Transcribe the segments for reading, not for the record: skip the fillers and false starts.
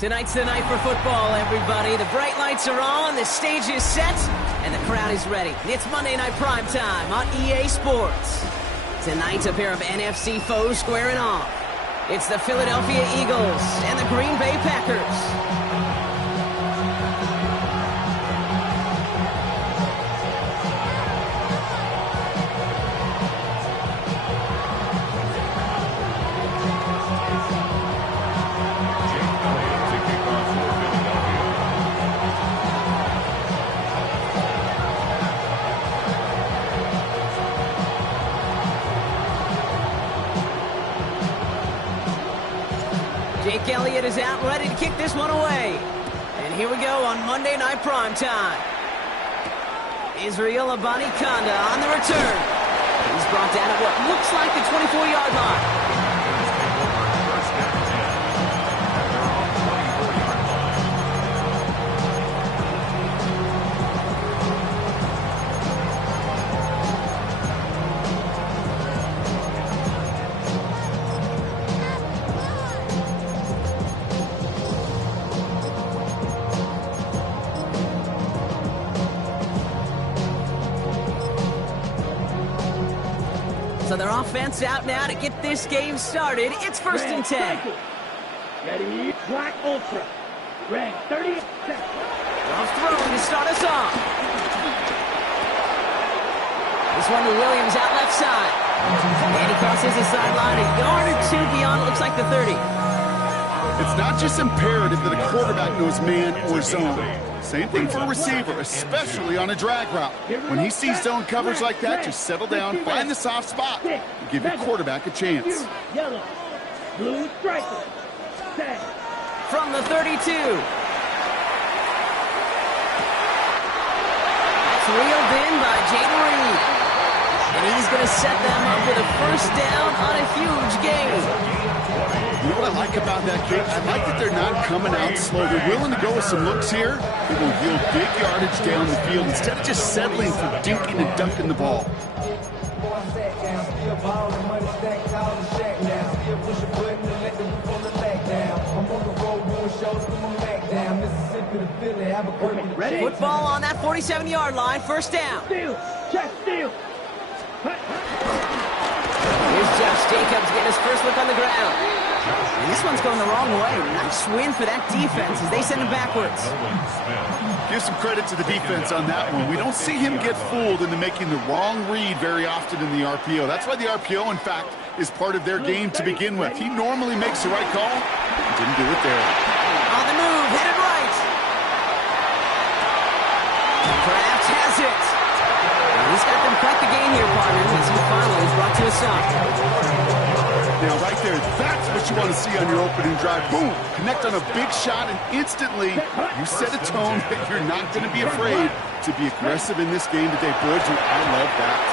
Tonight's the night for football, everybody. The bright lights are on, the stage is set, and the crowd is ready. It's Monday Night Primetime on EA Sports. Tonight, a pair of NFC foes squaring off. It's the Philadelphia Eagles and the Green Bay Packers. Jake Elliott is out ready to kick this one away. And here we go on Monday Night Primetime. Israel Abanikanda on the return. He's brought down at what looks like the 24-yard line. So their offense out now to get this game started. It's 1st and 10. Ready, Black Ultra. Red, 30 seconds. Off throwing to start us off. This one to Williams out left side. And he crosses the sideline a yard or two beyond, it looks like the 30. It's not just imperative that a quarterback knows man or zone. Same thing for a receiver, especially on a drag route. When he sees zone coverage like that, just settle down, find the soft spot, and give your quarterback a chance. Yellow, blue striker, set. From the 32. That's reeled in by Jaden Reed. And he's going to set them up with a first down on a huge gain. You know what I like about that kick? I like that they're not coming out slow. They're willing to go with some looks here. They will yield big yardage down the field instead of just settling for dinking and dunking the ball. Ready? Football on that 47-yard line, first down. Steal, check, steal. Here's Josh Jacobs getting his first look on the ground. And this one's going the wrong way. Nice win for that defense as they send him backwards. Give some credit to the defense on that one. We don't see him get fooled into making the wrong read very often in the RPO. That's why the RPO, in fact, is part of their game to begin with. He normally makes the right call. He didn't do it there. On the move, headed right. Kraft has it. He's got them quite the game here, partner, as he finally is brought to a stop. Now, right there, that's what you want to see on your opening drive. Boom! Connect on a big shot, and instantly, you set a tone that you're not going to be afraid to be aggressive in this game today. Boy, I love that.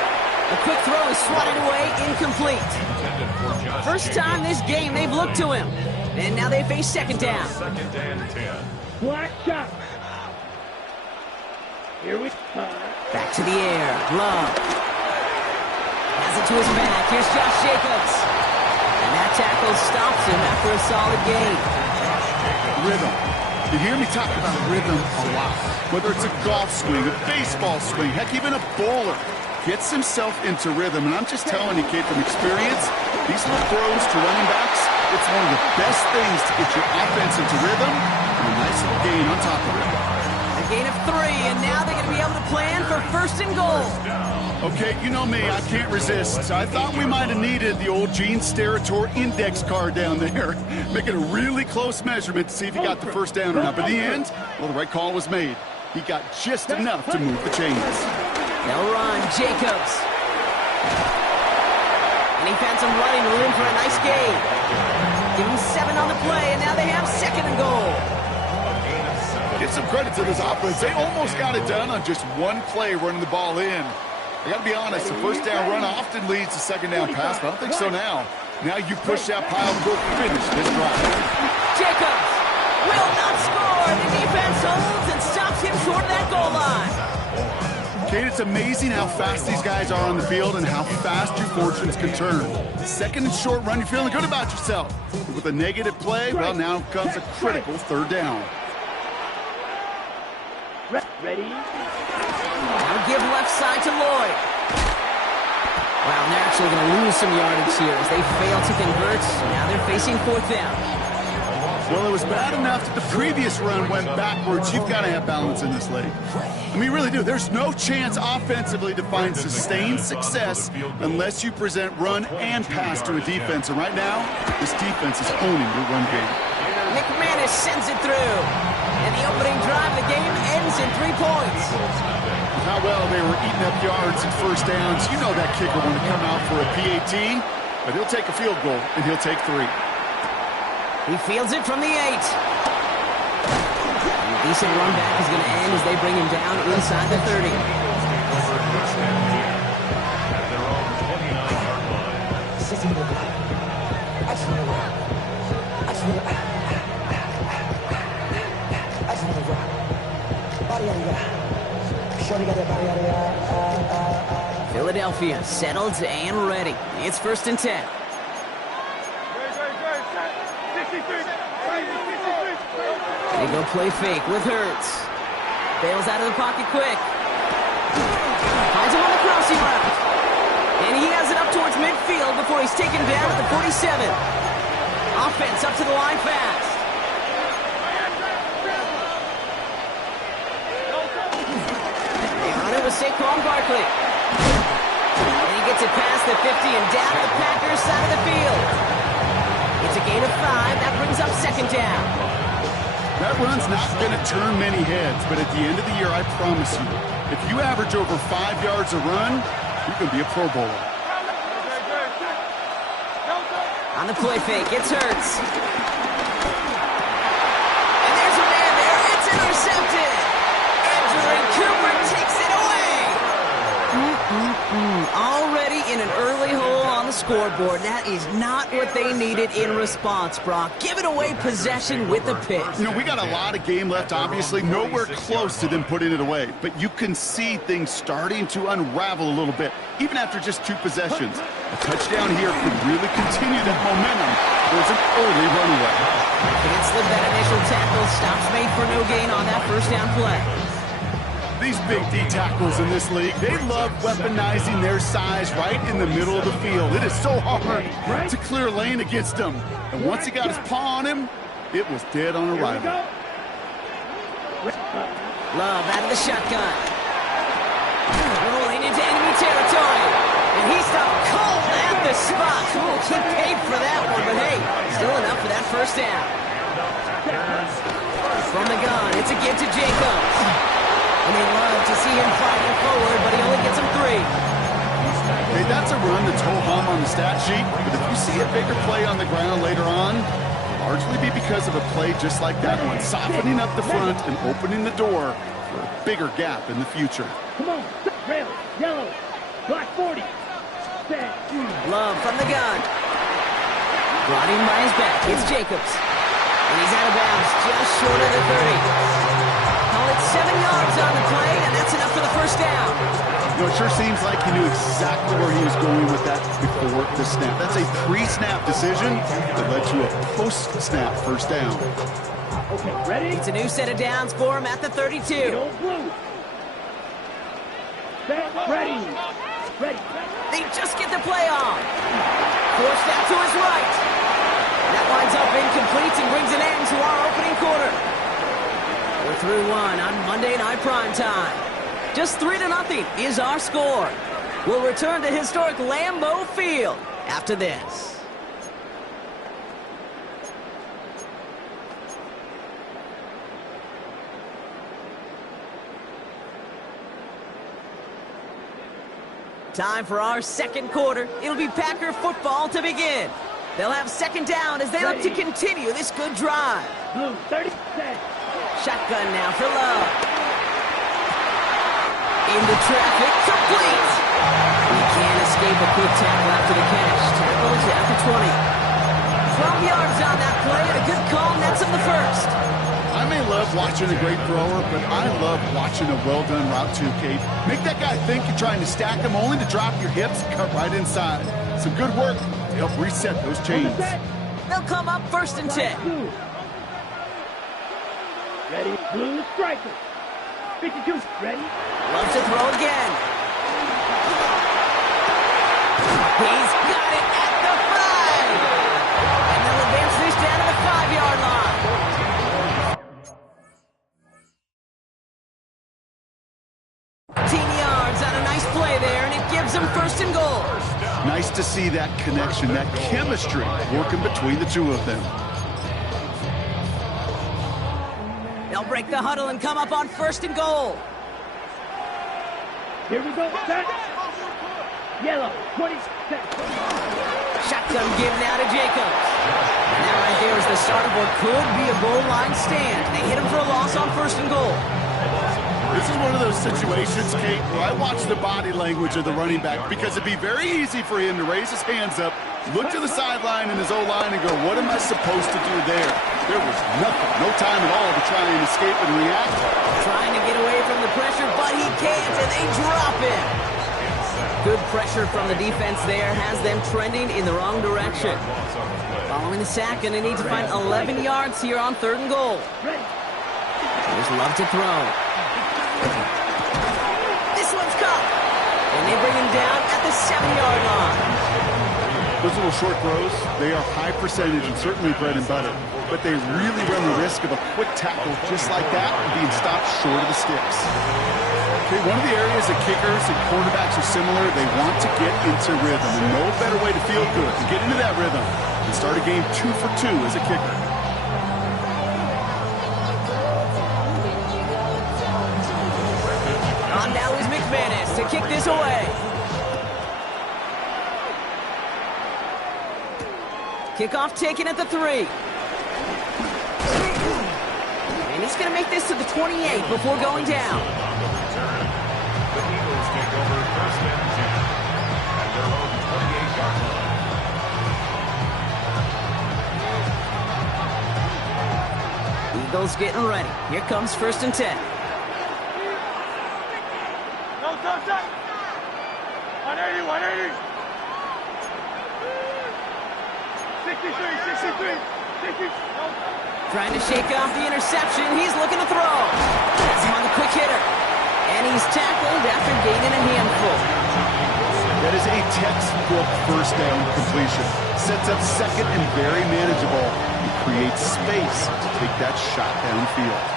A quick throw is swatted away, incomplete. First time this game they've looked to him. And now they face second down. Black shot. Here we go. Back to the air. Love. Has it to his back. Here's Josh Jacobs. And that tackle stops him after a solid gain. Rhythm. You hear me talk about rhythm a lot. Whether it's a golf swing, a baseball swing, heck, even a bowler gets himself into rhythm. And I'm just telling you, kid, from experience, these little throws to running backs, it's one of the best things to get your offense into rhythm and a nice little gain on top of it. Gain of 3, and now they're going to be able to plan for first and goal. Okay, you know me, I can't resist. I thought we might have needed the old Gene Steratore index card down there. Make it a really close measurement to see if he got the first down or not. But in the end, well, the right call was made. He got just enough to move the chains. They'll run, Jacobs. And he found some running room for a nice gain. Give him 7 on the play, and now they have second and goal. Give some credit to this offense. They almost got it done on just one play running the ball in. I got to be honest, the first down run often leads to second down pass, but I don't think so now. Now you push that pile and go finish this drive. Jacobs will not score. The defense holds and stops him short of that goal line. Kate, it's amazing how fast these guys are on the field and how fast your fortunes can turn. Second and short run, you're feeling good about yourself. But with a negative play, well, now comes a critical third down. Ready? Now give left side to Lloyd. Wow, and they're actually going to lose some yardage here as they fail to convert. Now they're facing fourth down. Well, it was bad enough that the previous run went backwards. You've got to have balance in this league. I mean, you really do. There's no chance offensively to find sustained success unless you present run and pass to a defense. And right now, this defense is owning the run game. McManus sends it through. And the opening drive of the game ends in 3 points. How well they were eating up yards and first downs. You know that kicker want to come out for a PAT, but he'll take a field goal, and he'll take 3. He fields it from the 8. And a decent run back is going to end as they bring him down inside the 30. Philadelphia settled and ready. It's 1st and 10. They go play fake with Hurts. Bails out of the pocket quick. Finds him on the crossing route. And he has it up towards midfield before he's taken down at the 47. Offense up to the line fast. They run it with Saquon Barkley. And he gets it past the 50 and down to the Packers side of the field. It's a gain of 5. That brings up 2nd down. That run's not going to turn many heads, but at the end of the year, I promise you, if you average over 5 yards a run, you can be a Pro Bowler. On the play fake, it's Hurts. And there's a man there. It's intercepted. Andrew Cooper takes it away. Already in an early hole on the scoreboard. That is not what they needed in response, Brock. Giving away possession with a pick. You know, we got a lot of game left, obviously. Nowhere close to them putting it away. But you can see things starting to unravel a little bit, even after just 2 possessions. A touchdown here could really continue that momentum towards an early runaway. Can't slip that initial tackle. Stops made for no gain on that 1st down play. These big D tackles in this league, they love weaponizing their size right in the middle of the field. It is so hard to clear lane against them. And once he got his paw on him, it was dead on arrival. Love out of the shotgun. Rolling into enemy territory. And he stopped cold at the spot. Ooh, he paid for that one, but hey, still enough for that 1st down. From the gun, it's a give to Jacobs. And they love to see him fighting forward, but he only gets him 3. Hey, that's a run that's ho-hum on the stat sheet, but if you see a bigger play on the ground later on, it'll largely be because of a play just like that one, softening up the front and opening the door for a bigger gap in the future. Come on, red, yellow, black 40. Love from the gun. Brought in by his back. It's Jacobs. And he's out of bounds, just short of the 30. Call it 7 yards on the play, and that's enough for the 1st down. You know, it sure seems like he knew exactly where he was going with that before the snap. That's a pre-snap decision that led to a post-snap 1st down. Okay, ready? It's a new set of downs for him at the 32. Blue. Set, ready. Ready. They just get the play on. Forced out to his right. That lines up incomplete and brings an end to our opening quarter. We're through 1 on Monday Night Primetime. Just 3-0 is our score. We'll return to historic Lambeau Field after this. Time for our 2nd quarter. It'll be Packer football to begin. They'll have 2nd down as they look to continue this good drive. Blue, 30 set. Shotgun now for Love. Into traffic, complete. He can't escape a quick tackle after the catch. Tackles at the 20. 12 yards on that play and a good call nets him the 1st. I may love watching a great thrower, but I love watching a well-done route too, Kate. Make that guy think you're trying to stack him only to drop your hips and cut right inside. Some good work to help reset those chains. They'll come up 1st and 10. Blue. Ready, blue striker. 52, ready? Loves to throw again. He's got it at the 5. And they'll advance this down to the 5-yard line. Yards on a nice play there, and it gives them 1st and goal. Nice to see that connection, that chemistry working between the two of them. They'll break the huddle and come up on 1st and goal. Here we go, set. Yellow, 20 seconds. Shotgun give now to Jacobs. And that right there is the start of what could be a goal line stand. They hit him for a loss on 1st and goal. This is one of those situations, Kate, where I watch the body language of the running back because it'd be very easy for him to raise his hands up, look to the sideline in his O-line and go, what am I supposed to do there? There was nothing, no time at all to try and escape and react. Trying to get away from the pressure, but he can't, and they drop it. Good pressure from the defense there has them trending in the wrong direction. Following the sack, and they need to find 11 yards here on 3rd and goal. There's Love to throw. This one's caught. And they bring him down at the 7-yard line. Those little short throws, they are high percentage and certainly bread and butter. But they really run the risk of a quick tackle just like that and being stopped short of the sticks. Okay, one of the areas that kickers and quarterbacks are similar, they want to get into rhythm. And no better way to feel good to get into that rhythm and start a game 2 for 2 as a kicker. On now is McManus to kick this away. Kickoff taken at the 3. And he's going to make this to the 28 before going down. The Eagles take over 1st and 10 at their own 28-yard line. Eagles getting ready. Here comes 1st and 10. No, 180, 180. 63, 60. Trying to shake off the interception. He's looking to throw. That's him on the quick hitter. And he's tackled after gaining a handful. That is a textbook 1st down completion. Sets up 2nd and very manageable. It creates space to take that shot downfield.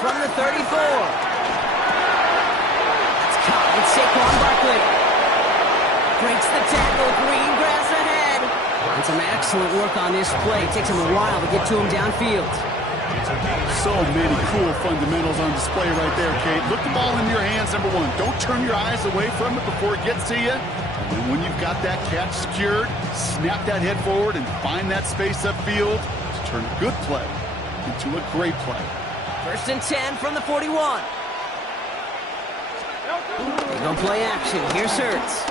From the 34. That's caught. It's Saquon Barkley. Breaks the tackle. Green grass ahead. And some excellent work on this play. It takes him a while to get to him downfield. So many cool fundamentals on display right there, Kate. Look the ball in your hands, number 1. Don't turn your eyes away from it before it gets to you. And when you've got that catch secured, snap that head forward and find that space upfield to turn a good play into a great play. 1st and 10 from the 41. They go play action. Here's Hurts.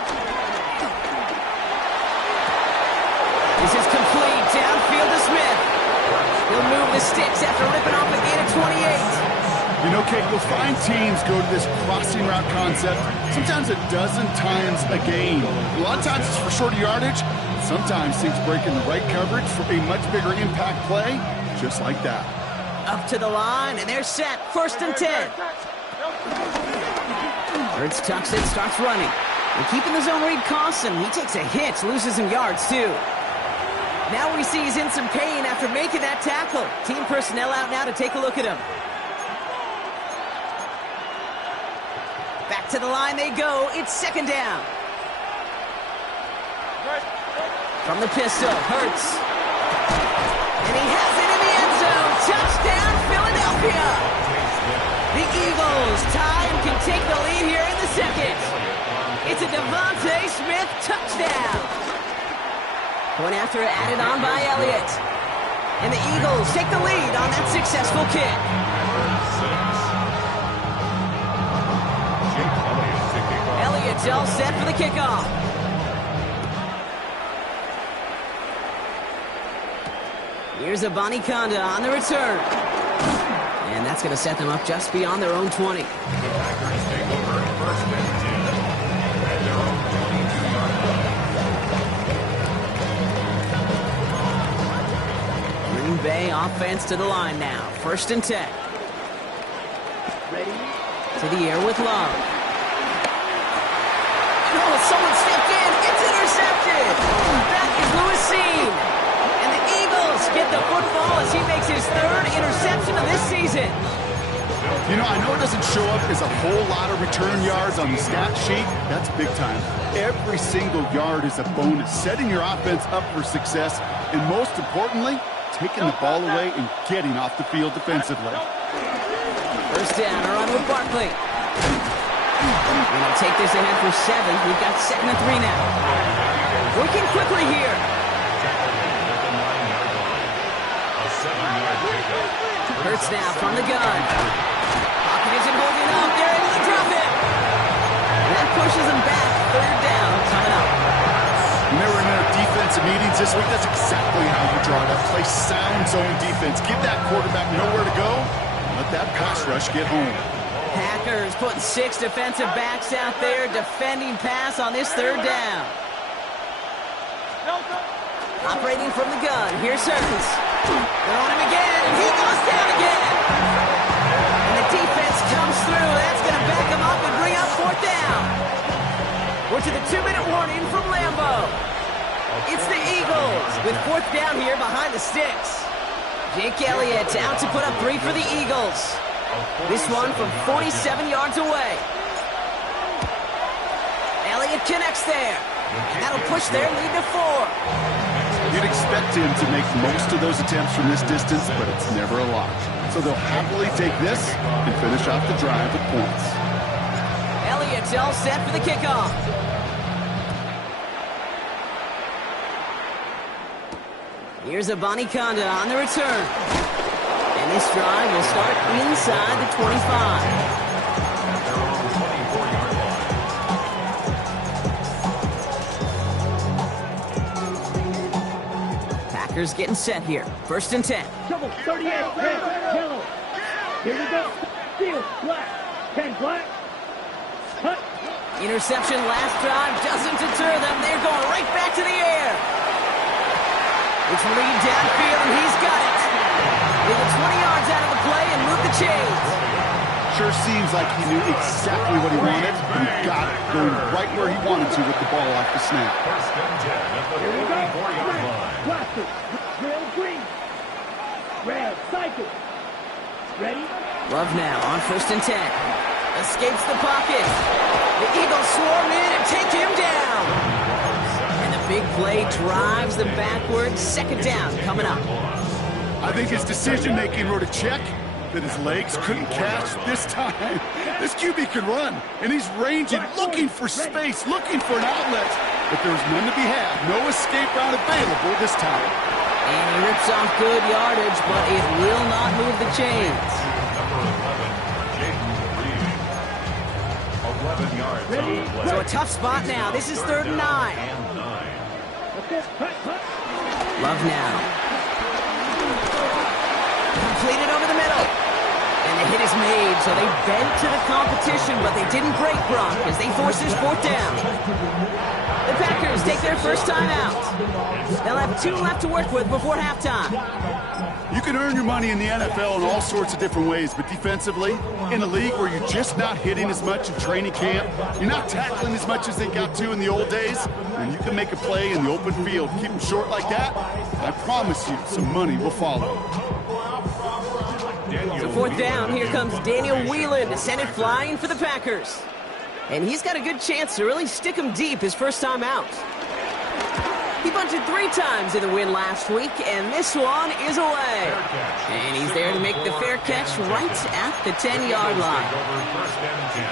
This is complete. Downfield to Smith. He'll move the sticks after ripping off a gain of 28. You know, Kate, you'll find teams go to this crossing route concept sometimes a dozen times a game. A lot of times it's for shorter yardage. Sometimes teams break in the right coverage for a much bigger impact play, just like that. Up to the line, and they're set. 1st and 10. Hurts tucks it, starts running. And keeping the zone read costs him. He takes a hit, loses some yards, too. Now we see he's in some pain after making that tackle. Team personnel out now to take a look at him. Back to the line they go. It's 2nd down. From the pistol, Hurts. And he has it in the end zone. Touchdown, Philadelphia. The Eagles tie and can take the lead here in the 2nd. It's a Devontae Smith touchdown. Point after added on by Elliott. And the Eagles take the lead on that successful kick. Elliott's all set for the kickoff. Here's Abanikanda on the return. And that's going to set them up just beyond their own 20. The Packers take over first and 10 at their own 22-yard line. Green Bay offense to the line now. First and 10. Ready? To the air with Love. Oh, someone stepped in. It's intercepted. That is Lewisine. And the Eagles get the football as he makes his third interception of this season. You know, I know it doesn't show up as a whole lot of return yards on the stat sheet. That's big time. Every single yard is a bonus, setting your offense up for success, and most importantly, taking the ball away and getting off the field defensively. First down, a run with Barkley. We're going to take this ahead for 7. We've got 2nd and 3 now. Working quickly here. Hurts now from the gun. Pocket isn't holding up. They're able to drop him. That pushes him back. 3rd down coming up. When they were in their defensive meetings this week, that's exactly how you draw it up. Play sound zone defense. Give that quarterback nowhere to go. Let that pass rush get home. Packers putting 6 defensive backs out there defending pass on this 3rd down. Operating from the gun. Here's Hurts. They're on him again, and he goes down again. And the defense comes through. That's going to back him up and bring up 4th down. We're to the 2-minute warning from Lambeau. It's the Eagles with 4th down here behind the sticks. Jake Elliott out to put up 3 for the Eagles. This one from 47 yards away. Elliott connects there. And that'll push their lead to 4. You'd expect him to make most of those attempts from this distance, but it's never a lot. So they'll happily take this and finish off the drive with points. Elliott's all set for the kickoff. Here's Abanikanda on the return. And this drive will start inside the 25. Packers getting set here. First and 10. Double 38, red, yellow. Here we go. Field, black. 10 black. Cut. Interception last drive doesn't deter them. They're going right back to the air. It's Reed downfield, and he's got it. They get 20 yards out of the play and move the chains. Sure seems like he knew exactly what he wanted, and he got it, going right where he wanted to with the ball off the snap. First and 10 at the 44-yard line. Plastic. Red, green. Red, cycle. Ready? Love now on first and 10. Escapes the pocket. The Eagles swarm in and take him down. And the big play drives them backwards. 2nd down coming up. I think his decision-making wrote a check that his legs couldn't catch this time. This QB can run, and he's ranging, looking for space, looking for an outlet. But there's none to be had. No escape route available this time. And he rips off good yardage, but it will not move the chains. Number 11, Jaden Reed. 11 yards on the play. So a tough spot now. This is 3rd and 9. And 9. Love now. Completed over the middle. And the hit is made, so they bent to the competition, but they didn't break Gronk as they force this 4th down. The Packers take their first time out. They'll have 2 left to work with before halftime. You can earn your money in the NFL in all sorts of different ways, but defensively, in a league where you're just not hitting as much in training camp, you're not tackling as much as they got to in the old days, and you can make a play in the open field, keep them short like that, I promise you some money will follow. So 4th down, here comes Daniel Whelan to send it flying for the Packers. And he's got a good chance to really stick him deep his first time out. He bunted 3 times in the win last week, and this one is away. And he's there to make the fair catch right at the 10-yard line. First and 10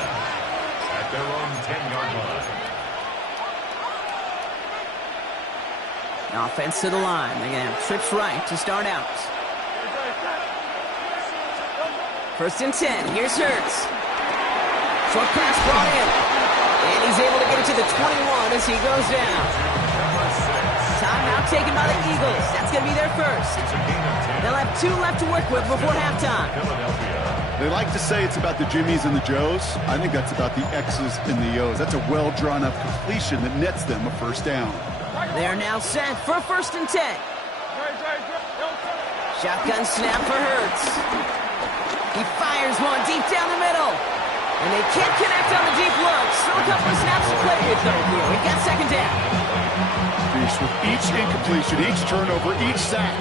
at their own 10-yard line. Offense to the line. They're going to have trips right to start out. First and 10. Here's Hurts. Short pass brought in. And he's able to get it to the 21 as he goes down. Timeout taken by the Eagles. That's going to be their first. It's a gain of 10. They'll have 2 left to work with before halftime. Philadelphia. They like to say it's about the Jimmies and the Joes. I think that's about the X's and the O's. That's a well-drawn-up completion that nets them a first down. They're now set for a 1st and 10. Shotgun snap for Hurts. He fires one deep down the middle. And they can't connect on the deep look. Still a couple of snaps to play with, though, here. We've got 2nd down. With each incompletion, each turnover, each sack,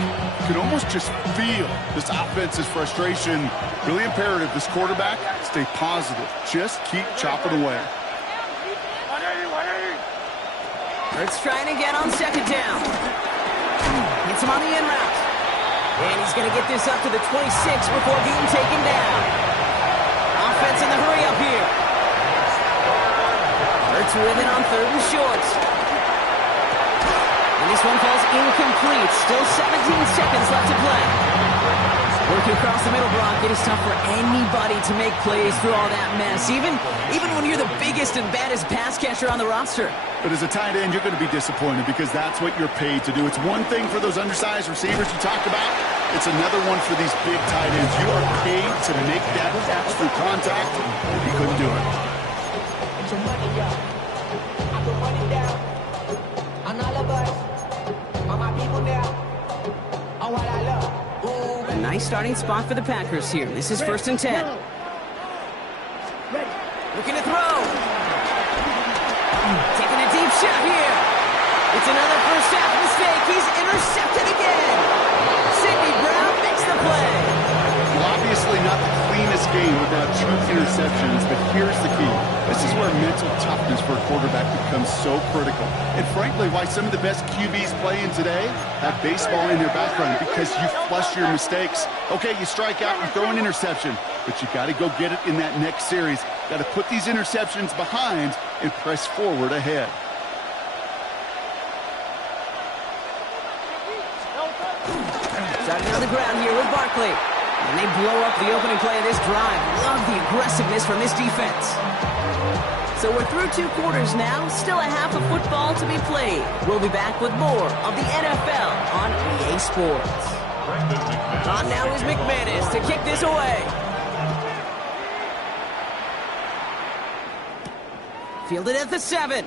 you can almost just feel this offense's frustration. Really imperative, this quarterback, stay positive. Just keep chopping away. Hurts trying to get on 2nd down. Hits him on the in route. And he's going to get this up to the 26 before being taken down. Offense in the hurry up here. Hurts with it on 3rd and short. And this one falls incomplete. Still 17 seconds left to play. Working across the middle, Brock, it is tough for anybody to make plays through all that mess, even when you're the biggest and baddest pass catcher on the roster. But as a tight end, you're going to be disappointed because that's what you're paid to do. It's one thing for those undersized receivers you talked about. It's another one for these big tight ends. You are paid to make that catch through contact. You couldn't do it. A nice starting spot for the Packers here. This is 1st and 10. Looking to throw. Taking a deep shot here. It's another first half mistake. He's intercepted again. Sidney Brown makes the play. Well, obviously not the cleanest game without 2 interceptions, but here's the key. This is where mental toughness for a quarterback becomes so critical. And frankly, why some of the best QBs playing today have baseball in their background, because you flush your mistakes. Okay, you strike out, you throw an interception, but you got to go get it in that next series. Got to put these interceptions behind and press forward ahead. Starting on the ground here with Barkley. And they blow up the opening play of this drive. Love the aggressiveness from this defense. So we're through 2 quarters now. Still a half of football to be played. We'll be back with more of the NFL on EA Sports. On now is McManus to kick this away. Fielded at the 7.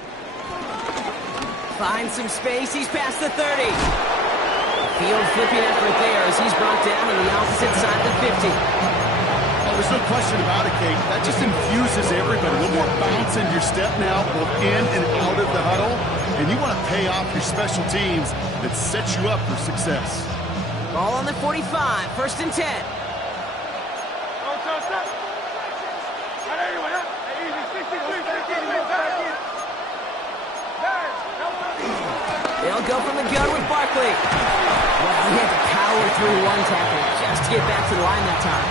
Finds some space. He's past the 30. Field flipping effort there as he's brought down on the opposite side of the 50. Oh, there's no question about it, Kate. That just infuses everybody. A little more bounce in your step now, both in and out of the huddle. And you want to pay off your special teams that set you up for success. Ball on the 45, 1st and 10. They'll go from the gun with Barkley. Well, he had to power through one tackle just to get back to the line that time.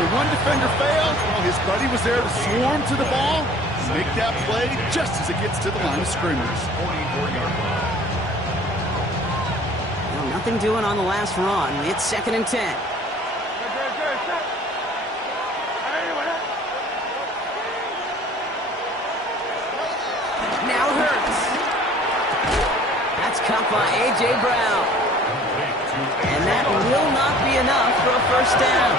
When one defender failed, well, his buddy was there to swarm to the ball, make that play just as it gets to the line of scrimmage. 44-yard line. Well, nothing doing on the last run. It's 2nd and 10. Now Hurts. That's caught by A.J. Brown. And that will not be enough for a first down.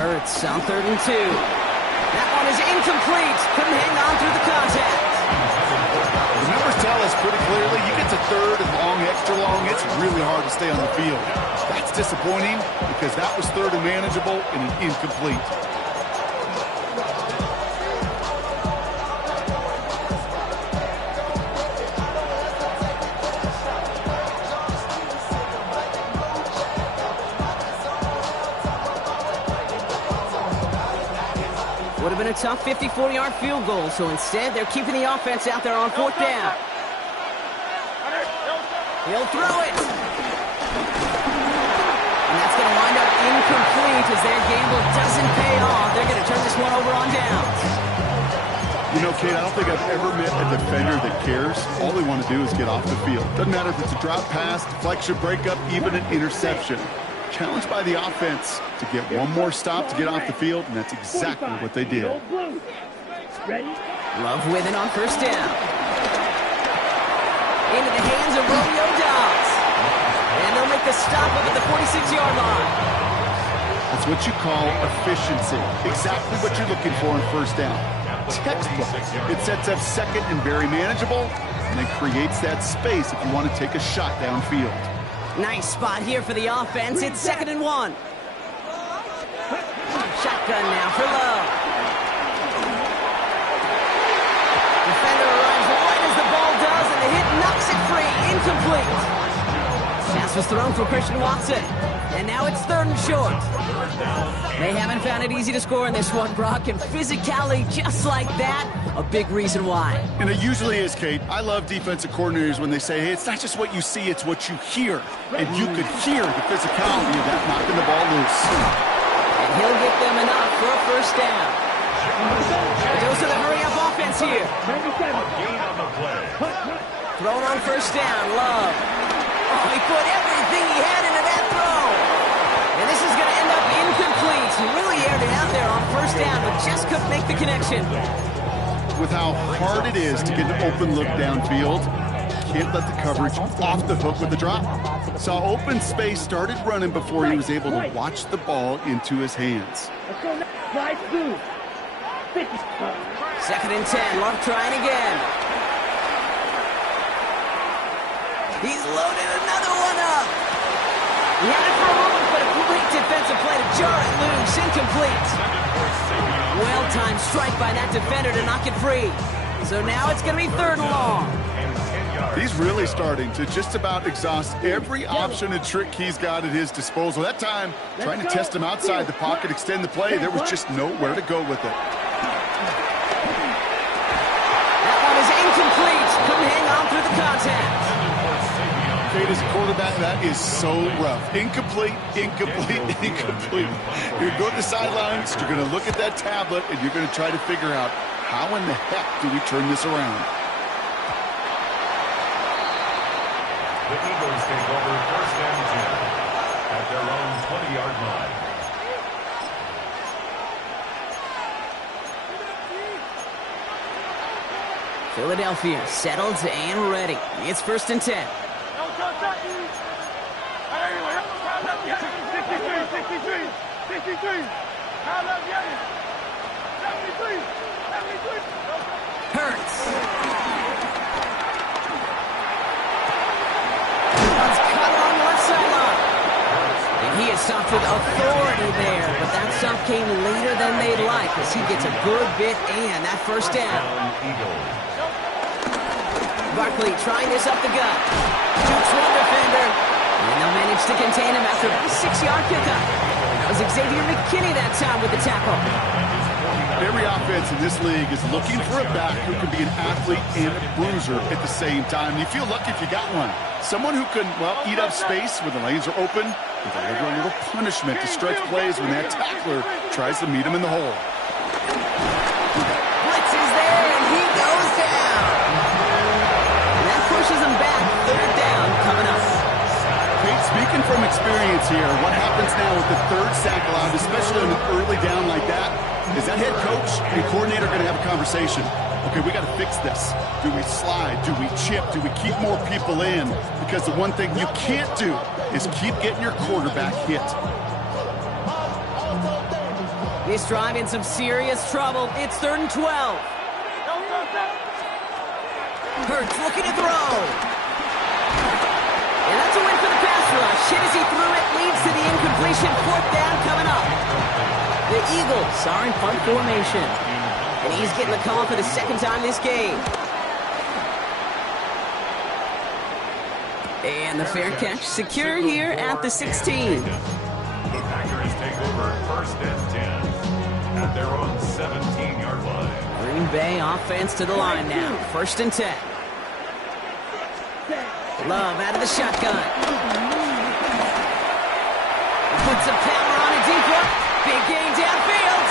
Hurts on 3rd and 2. That one is incomplete. Couldn't hang on through the contact. The numbers tell us pretty clearly, you get to 3rd and long, extra long, it's really hard to stay on the field. That's disappointing because that was 3rd and manageable and an incomplete. Would have been a tough 54-yard field goal, so instead they're keeping the offense out there on 4th down. He'll throw it. And that's going to wind up incomplete as their gamble doesn't pay off. They're going to turn this one over on downs. You know, Kate, I don't think I've ever met a defender that cares. All they want to do is get off the field. Doesn't matter if it's a drop pass, deflection, breakup, even an interception. Challenged by the offense to get one more stop to get off the field, and that's exactly what they did. Ready? Love with it on first down. Into the hands of Romeo Dobbs. And they'll make the stop up at the 46-yard line. That's what you call efficiency. Exactly what you're looking for in first down. Textbook. It sets up second and very manageable, and it creates that space if you want to take a shot downfield. Nice spot here for the offense. It's 2nd and 1. Shotgun now for Love. Defender arrives right as the ball does, and the hit knocks it free. Incomplete. Pass was thrown for Christian Watson. And now it's 3rd and short. They haven't found it easy to score in this one, Brock, and physicality just like that, a big reason why. And it usually is, Kate. I love defensive coordinators when they say, hey, it's not just what you see, it's what you hear. And you could hear the physicality of that knocking the ball loose. And he'll get them enough for a first down. Dose of the hurry-up offense here. Thrown on first down, Love. Oh, he put everything he had into that throw. And this is going to end up incomplete. He really aired it out there on first down, but just couldn't make the connection. With how hard it is to get an open look downfield, can't let the coverage off the hook with the drop. Saw open space, started running before he was able to watch the ball into his hands. Let's go next. Slide through. 50. 2nd and 10. Love trying again. He's loaded another one up. He had it for a moment, but a great defensive play to jar it loose. Incomplete. Well-timed strike by that defender to knock it free. So now it's going to be 3rd and long. He's really starting to just about exhaust every option and trick he's got at his disposal. That time, trying to test him outside the pocket, extend the play, there was just nowhere to go with it. That one is incomplete. Couldn't hang on through the contact. Kate, as a quarterback, that is so rough. Incomplete, incomplete, incomplete. You're going to the sidelines, you're going to look at that tablet, and you're going to try to figure out how in the heck do we turn this around. The Eagles take over 1st and 10 at their own 20-yard line. Philadelphia settled and ready. It's 1st and 10. 63. Hurts. One's cut on the left sideline. And he is stopped with authority there, but that stop came later than they'd like as he gets a good bit and that first down. Barkley trying this up the gut. Jukes one defender. And they'll manage to contain him after about a 6-yard pickup. That was Xavier McKinney that time with the tackle. Every offense in this league is looking for a back who can be an athlete and a bruiser at the same time. You feel lucky if you got one. Someone who can, well, eat up space when the lanes are open and deliver a little punishment to stretch plays when that tackler tries to meet him in the hole. Blitz is there, and he goes down. And that pushes him back. 3rd down coming up. Kate, speaking from experience here, what happens now with the 3rd sack allowed, especially on an early down like that, is that head coach and coordinator going to have a conversation. Okay, we got to fix this. Do we slide? Do we chip? Do we keep more people in? Because the one thing you can't do is keep getting your quarterback hit. This drive in some serious trouble. It's 3rd and 12. Hurts looking to throw. And that's a win for the pass rush. Hit as he threw it, leads to the incompletion. 4th down coming up. The Eagles are in punt formation. And he's getting the call for the 2nd time this game. And the fair catch secure here at the 16. The Packers take over 1st and 10 at their own 17-yard line. Green Bay offense to the line now. 1st and 10. Love out of the shotgun. Puts some power on it deeper. Big gain downfield.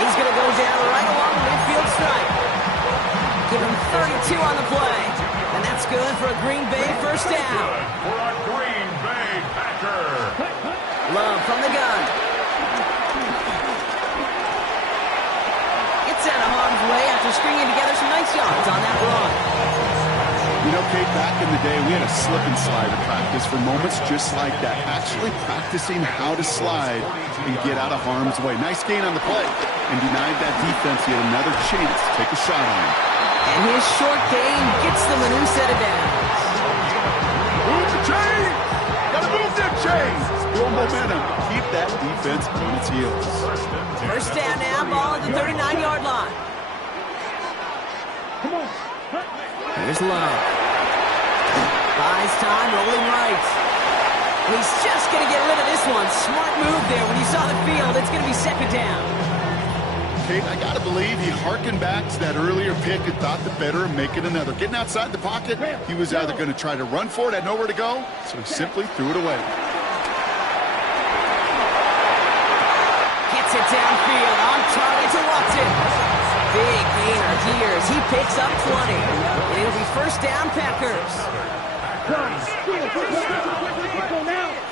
He's going to go down right along the midfield stripe. give him 32 on the play. And that's good for a Green Bay first down. For a Green Bay Packer. Love from the gun. Gets out of harm's way after stringing together some nice yards on that run. You know, Kate, back in the day, we had a slip and slide at practice for moments just like that. Actually practicing how to slide and get out of harm's way. Nice gain on the play and denied that defense yet another chance to take a shot on him. And his short gain gets them a new set of downs. Move the chains! Gotta move them chains! Build momentum. Keep that defense on its heels. First down now, ball at the 39-yard line. Come on. Here's Love. Buys time, rolling right. He's just going to get rid of this one. Smart move there. When you saw the field, it's going to be second down. Kate, I gotta believe he harkened back to that earlier pick and thought the better of making another. Getting outside the pocket, he was either going to try to run for it, had nowhere to go, so he simply threw it away. Gets it downfield, on target to Watson. Big gainer here as he picks up 20. And it'll be first down, Packers.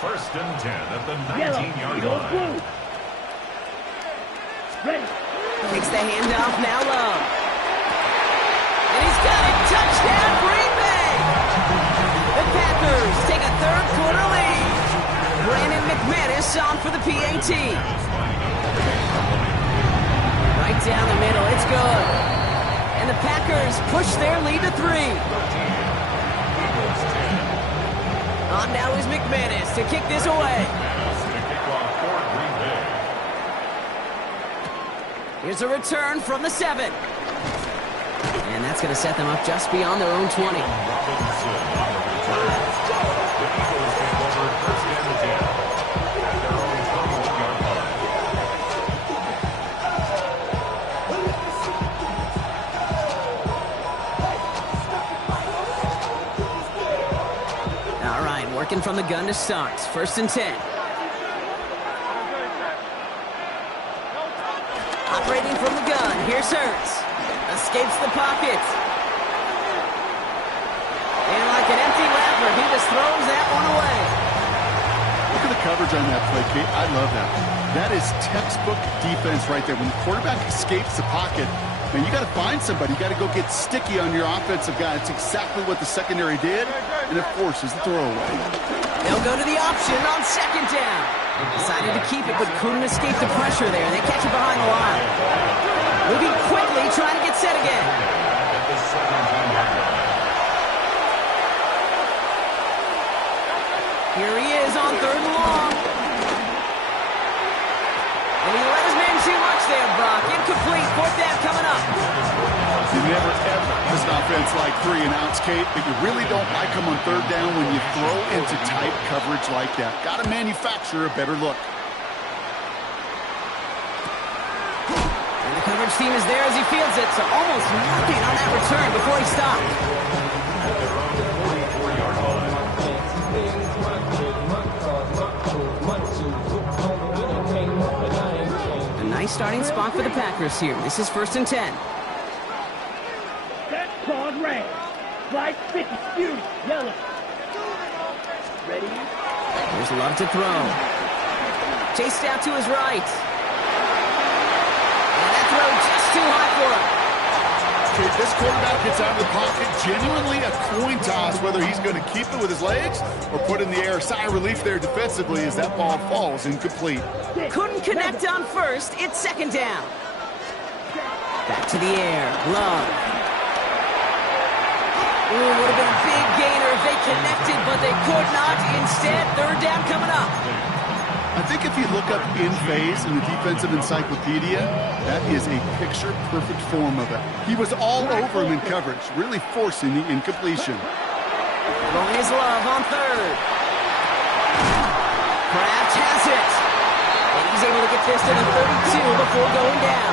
First and 10 at the 19-yard line. Ready. Takes the handoff, now Love. And he's got it, touchdown Green Bay! The Packers take a third-quarter lead. Brandon McManus on for the PAT. Right down the middle, it's good. And the Packers push their lead to 3. On now is McManus to kick this away. Here's a return from the 7. And that's going to set them up just beyond their own 20. All right, working from the gun to start. First and 10. Operating from the gun, here's Hurts. Escapes the pocket. And like an empty wrapper, he just throws that one away. Look at the coverage on that play, Kate. I love that. That is textbook defense right there. When the quarterback escapes the pocket, man, you got to find somebody. You got to go get sticky on your offensive guy. It's exactly what the secondary did, and it forces the throwaway. They'll go to the option on second down. Decided to keep it, but couldn't escape the pressure there. They catch it behind the line. Moving quickly, trying to get set again. Here he is on third and long. And he let his man too much there, Brock. Incomplete, fourth down coming up. You never, ever miss an offense like 3 and outs, Kate, but you really don't like them on third down when you throw into tight coverage like that. Got to manufacture a better look. And the coverage team is there as he fields it, so almost nothing on that return before he stopped. A nice starting spot for the Packers here. This is first and 10. Claws red. Flag 50. Spew. Yellow. Ready? There's Love to throw. Chased out to his right. And that throw just too high for him. Okay, this quarterback gets out of the pocket, genuinely a coin toss, whether he's going to keep it with his legs or put it in the air. Sigh of relief there defensively as that ball falls incomplete. Couldn't connect on first. It's second down. Back to the air. Love. Ooh, would have been a big gainer if they connected, but they could not. Instead, third down coming up. I think if you look up in phase in the defensive encyclopedia, that is a picture-perfect form of it. He was all over him in coverage, really forcing the incompletion. Throwing his Love on third. Kraft has it. And he's able to get this to the 32 before going down.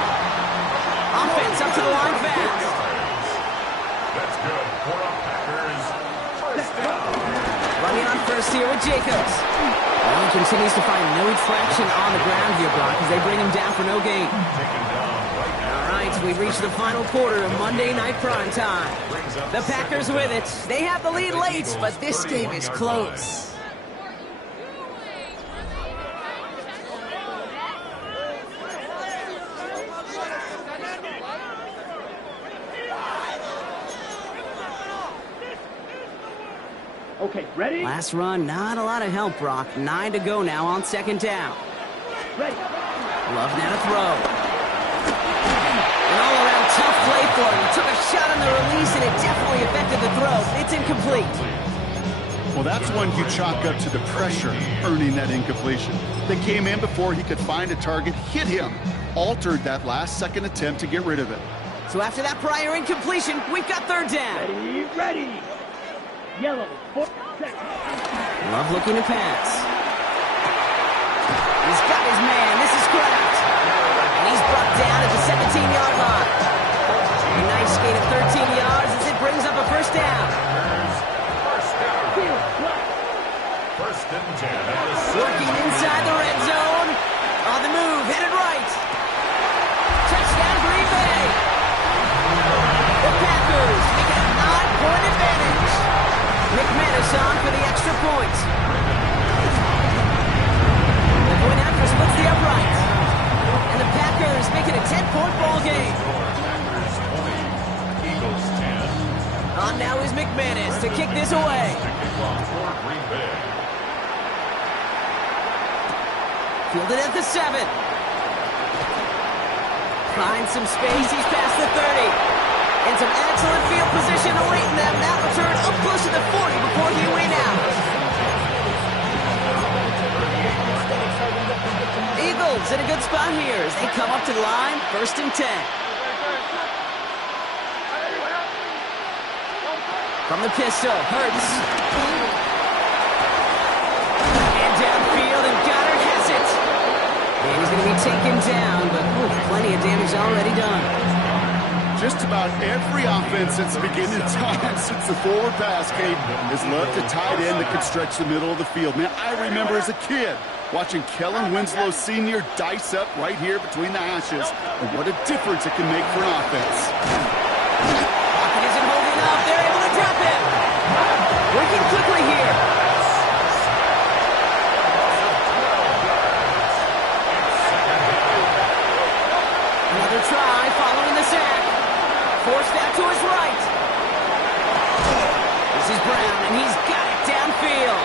Offense up to the line fast. That's good for the Packers. First down. Running on first here with Jacobs. Well, he continues to find no traction on the ground here, Brock, as they bring him down for no gain. Taken down right now. All right, we've reached the final quarter of Monday Night Primetime. The Packers with it. They have the lead late, but this game is close. Okay, ready? Last run, not a lot of help, Brock. 9 to go now on second down. Ready. Love now to throw. An all-around tough play for him. He took a shot on the release, and it definitely affected the throw. It's incomplete. Well, that's one you chalk up to the pressure earning that incompletion. They came in before he could find a target, hit him, altered that last-second attempt to get rid of it. So after that prior incompletion, we've got third down. Ready, ready. Yellow, 4 seconds. Love looking to pass. He's got his man. This is Kraft. And he's brought down at the 17-yard line. A nice gain of 13 yards as it brings up a first down. First and 10. Working inside the red zone. On the move, headed right. Touchdown, Green Bay. The Packers make it a 9-point advantage. McManus on for the extra point. The point after splits the upright. And the Packers make it a 10-point ball game. Packers 20, Eagles 10. On now is McManus to kick this away. Kickoff for Green Bay. Fielded at the 7. Finds some space. He's past the 30. And some excellent field position awaiting them. That return up close to the 40 before he went out. Eagles in a good spot here as they come up to the line. First and 10. From the pistol, Hurts. And downfield, and Goddard has it. And he's going to be taken down, but plenty of damage already done. Just about every offense since the beginning of time, since the forward pass, Kate, has loved a tight end that could stretch the middle of the field. Man, I remember as a kid watching Kellen Winslow Sr. dice up right here between the hashes, and what a difference it can make for an offense. Pocket isn't holding up. They're able to drop him. Working quickly here. Another try following the sack. Forced out to his right. This is Brown, and he's got it downfield.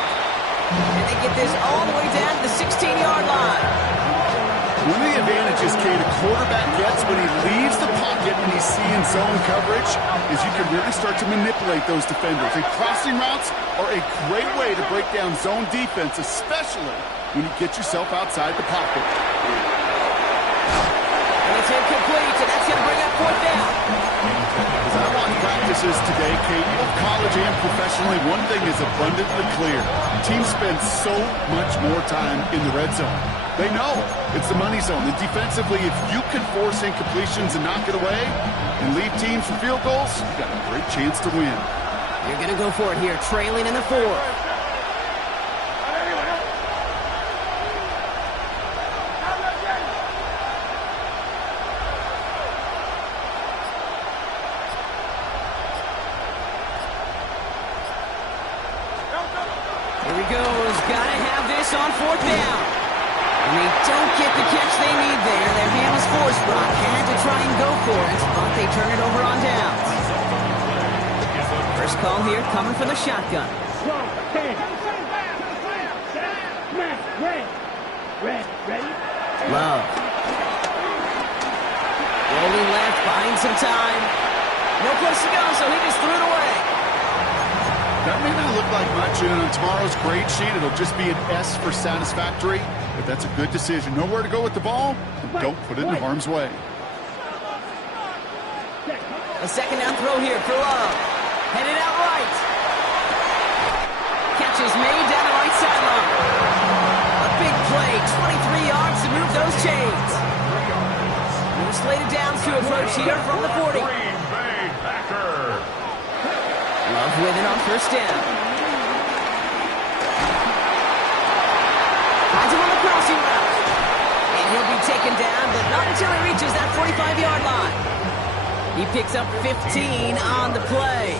And they get this all the way down to the 16-yard line. One of the advantages, Kate, a quarterback gets when he leaves the pocket and he's seeing zone coverage is you can really start to manipulate those defenders. And crossing routes are a great way to break down zone defense, especially when you get yourself outside the pocket. And it's incomplete, and that's going to bring up fourth down. As I watch practices today, Kate, both college and professionally, one thing is abundantly clear. Teams spend so much more time in the red zone. They know it's the money zone. And defensively, if you can force incompletions and knock it away and leave teams for field goals, you've got a great chance to win. You're going to go for it here, trailing in the 4. Here he goes. Got to have this on fourth down. And they don't get the catch they need there. Their hand was forced. Brock had to try and go for it, but they turn it over on downs. First call here coming from the shotgun. Love. Rolling left, buying some time. No place to go, so he just threw it away. That may not look like much, and on tomorrow's grade sheet, it'll just be an S for satisfactory, but that's a good decision. Nowhere to go with the ball, don't put it in harm's way. A second down throw here for Love. Headed out right. Catch is made down the right sideline. A big play, 23 yards to move those chains. No slated downs to approach here from the 40. Green Bay Packers. Love with it on first down. Finds him on the crossing route. And he'll be taken second down, but not until he reaches that 45-yard line. He picks up 15 on the play.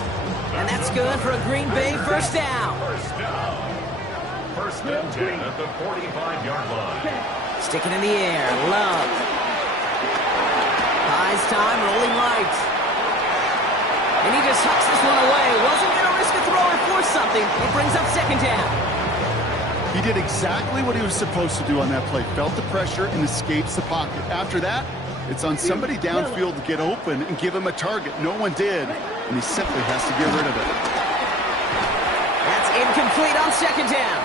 And that's good for a Green Bay first down. First and 10 at the 45-yard line. Sticking in the air, Love. Buys time, rolling right. And he just hucks this one away. Wasn't going to risk a throw or force something. It brings up second down. He did exactly what he was supposed to do on that play. Felt the pressure and escapes the pocket. After that, it's on somebody downfield to get open and give him a target. No one did, and he simply has to get rid of it. That's incomplete on second down.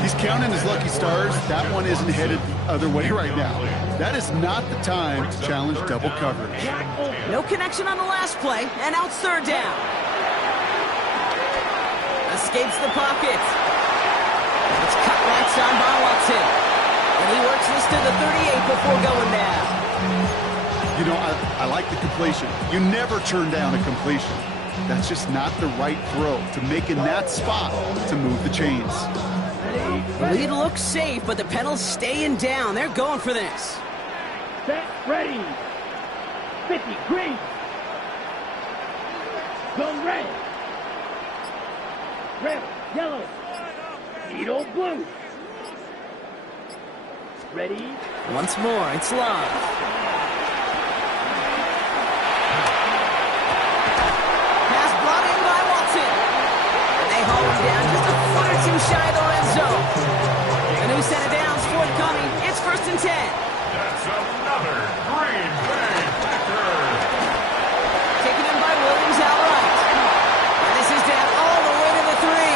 He's counting his lucky stars. That one isn't headed the other way right now. That is not the time to challenge double coverage. No connection on the last play, and out third down. Escapes the pocket. It's cut right side by Watson. And he works this to the 38 before going down. You know, I like the completion. You never turn down a completion. That's just not the right throw to make in that spot to move the chains. The lead looks safe, but the pedals staying down. They're going for this. Set, ready. 50, green. Go red. Red, yellow. Needle blue. Ready. Once more, it's Love. Pass brought in by Watson. And they haul him down just a foot or two shy of the red zone. And who set it down's forthcoming. It's first and 10. That's another Green Bay Packer. Taken in by Williams outright. And this is down all the way to the 3.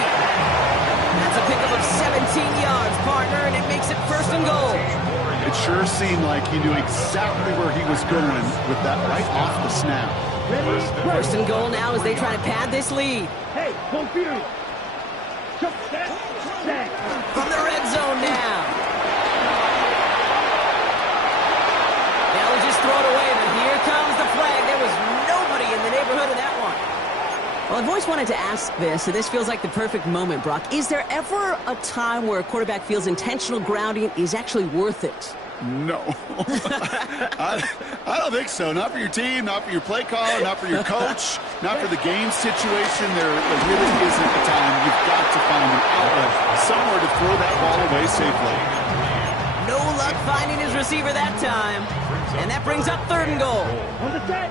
That's a pickup of 17 yards, partner, and it makes it first and goal. It sure seemed like he knew exactly where he was going with that right off the snap. Ready. First and goal now as they try to pad this lead. Hey, go Fury. Jump, set. From the red zone now. Now we just throw it away, but here comes the flag. There was nobody in the neighborhood of that one. Well, I've always wanted to ask this, and this feels like the perfect moment, Brock. Is there ever a time where a quarterback feels intentional grounding is actually worth it? No. I don't think so. Not for your team, not for your play caller, not for your coach, not for the game situation. There really isn't a time. You've got to find an outlet, somewhere to throw that ball away safely. No luck finding his receiver that time. And that brings up third and goal. On the set.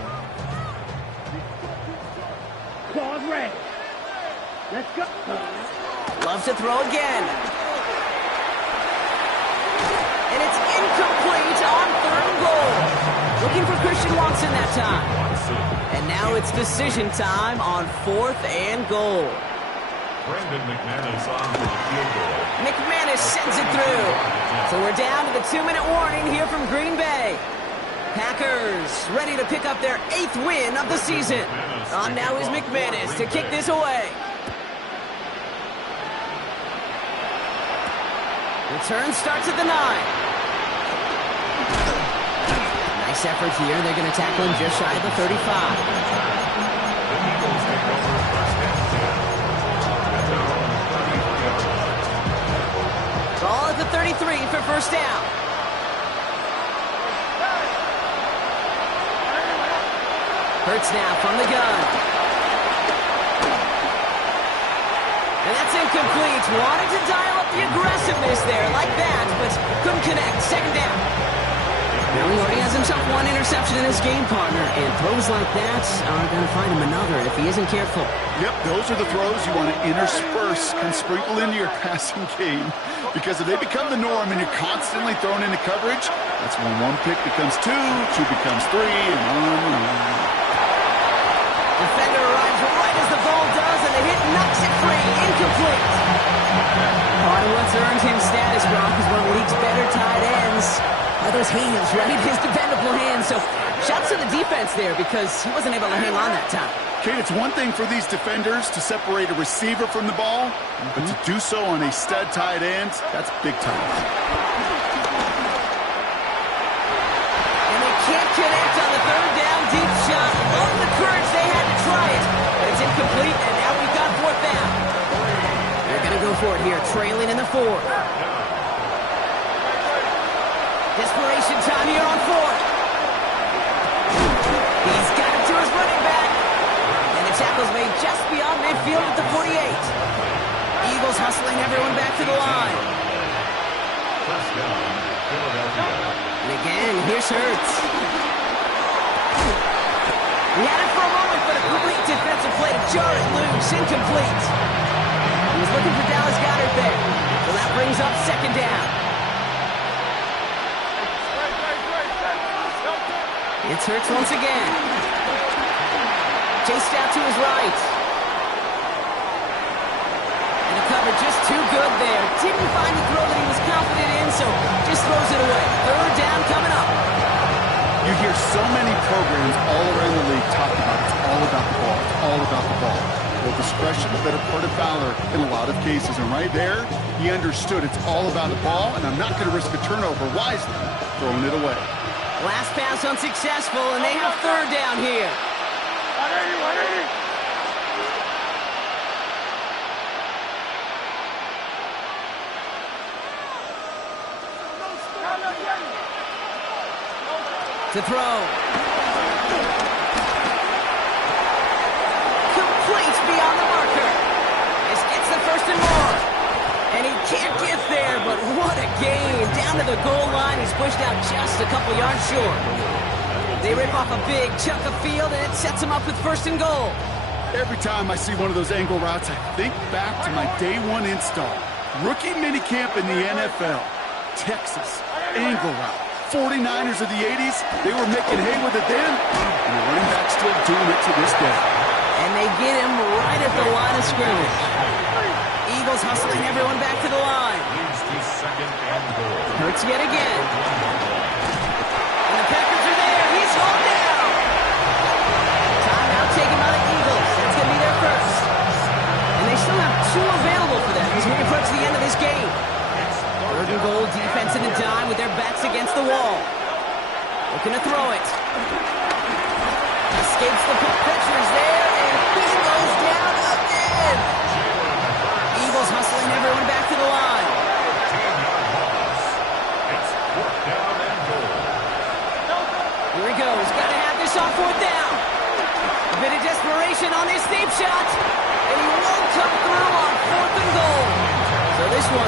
Claws red. Let's go. Loves to throw again. And it's incomplete on third and goal. Looking for Christian Watson that time. And now it's decision time on fourth and goal. Brendan McManus on for the field goal. McManus sends it through. So we're down to the 2-minute warning here from Green Bay. Packers ready to pick up their 8th win of the season. On now is McManus to kick this away. Return starts at the 9. Nice effort here. They're going to tackle him just shy of the 35. The Eagles take over first and 10. And they're on the 33-yard line. Ball at the 33 for first down. Hurts now from the gun. And that's incomplete. Wanted to dial up the aggressiveness there like that, but couldn't connect. Second down. Now he already has himself one interception in his game, partner, and throws like that are going to find him another if he isn't careful. Yep, those are the throws you want to intersperse and sprinkle into your passing game. Because if they become the norm and you're constantly thrown into coverage, that's when one pick becomes two becomes three, and on. Defender arrives right as the ball does, and the hit knocks it free. Incomplete. Part of what's earned him status, Brock, is one of the league's better tight ends. Those hands, right? His dependable hands. So shouts to the defense there because he wasn't able to hang on that time. Kate, it's one thing for these defenders to separate a receiver from the ball, but to do so on a stud tight end, that's big time. And they can't connect on the third down deep shot. Love the courage they had to try it. But it's incomplete, and now we've got fourth down. They're going to go for it here, trailing in the 4th. Desperation time here on fourth. He's got it to his running back. And the tackle's made just beyond midfield at the 48. Eagles hustling everyone back to the line. First down, Philadelphia. And again, here's Hurts. He had it for a moment, but a complete defensive play to jar it loose. Incomplete. He was looking for Dallas Goedert there. So that brings up second down. It's Hurts once again. Chased out to his right. And the cover just too good there. Didn't find the throw that he was confident in, so just throws it away. Third down coming up. You hear so many programs all around the league talk about it's all about the ball. It's all about the ball. Well, discretion, a better part of valor in a lot of cases. And right there, he understood it's all about the ball, and I'm not going to risk a turnover wisely, throwing it away. Last pass unsuccessful, and they have third down here. 180, 180. To throw. Complete beyond the marker. This gets the first and more. And he can't get there, but what a gain. Down to the goal line, he's pushed out just a couple yards short. They rip off a big chunk of field, and it sets him up with first and goal. Every time I see one of those angle routes, I think back to my day one install. Rookie minicamp in the NFL. Texas, angle route. 49ers of the 80s, they were making hay with it then, and the running back's still doing it to this day. And they get him right at the line of scrimmage. Eagles hustling everyone back to the line. Leads to second and goal. Hurts yet again. And the Packers are there. He's hauled down. Timeout taken by the Eagles. That's going to be their first. And they still have two available for them as we approach the end of this game. Third and goal, defense in the dime with their backs against the wall. Looking to throw it. Escapes the pressures there, and he goes down again. Eagles hustling everyone back to the line. 15-yard loss. It's fourth down and goal. Here he goes. Got to have this on fourth down. A bit of desperation on this deep shot. And he won't come through on fourth and goal. So this one